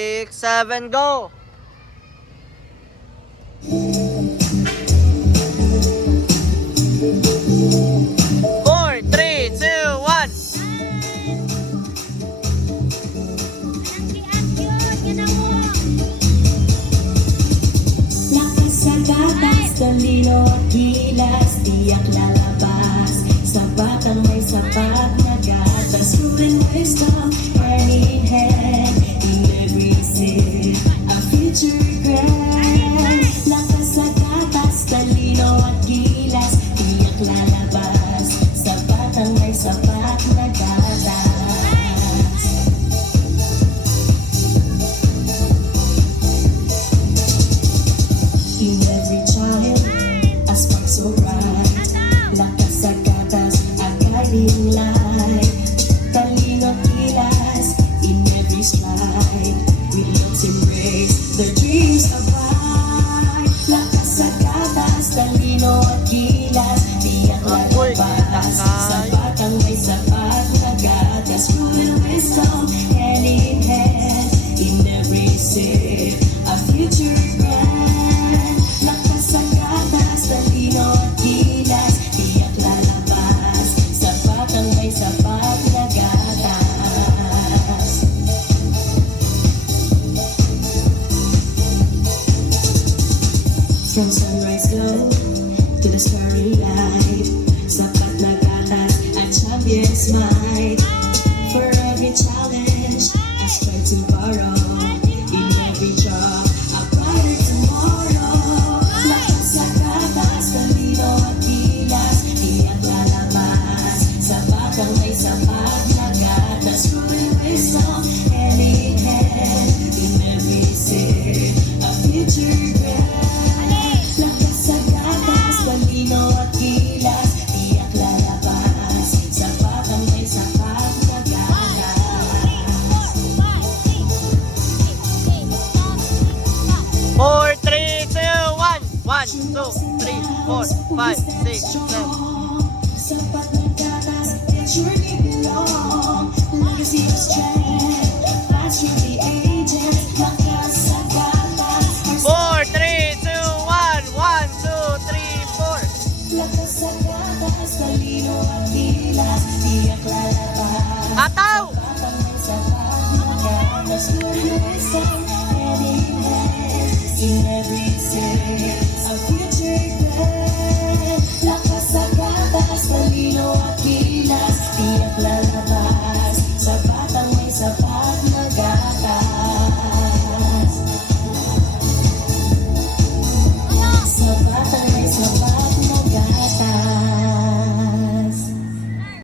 6, 7, go! 4, 3, 2, 1. Lakas sa gatas, talino at gilas, tiyak lalabas. Sa batang may sapat na gatas, proven wisdom, hand in hand, in every sip, a future grand. Lakas sa gatas, talino at gilas, tiyak lalabas. Sa batang may sapat na gatas. In every child, a spark so bright. Lakas sa gatas, a guiding light. Talino kilas, in every stride. We let's embrace the dreams of life. Lakas sa gatas, talino at kilas. Tiyak lalabas, sa batang may sapat na gatas. Proven wisdom, hand in hand, in every sip, a future grand. Lakas sa gatas, talino at gilas, tiyak lalabas, sa batang may sapat na gatas. From sunrise glow to the starry light, sapat na gatas at champion's might. For every challenge, I strive to borrow. In every draw, a brighter tomorrow. Lakas sa gatas, talino at gilas, tiyak lalabas, sa batang may sapat na gatas. Proven wisdom, hand in hand, in every sip, a future grand. Lakas sa gatas, talino at gilas, tiyak lalabas, sa batang may sapat na gatas. 4, 3, 2, 1. 1, 2, 3, 4, 5, 6, 7. Sapat na gatas, it surely belong. Legacy of strength, pass through the ages. Lakas sa gatas, our 4, 3, 2, 1. 1, 2, 3, 4. lakas sa gatas, talino at gilas, tiyak lalabas. Ataw! Batang may sapat na gatas, proven wisdom, hand in hand, in every sip, a future grand.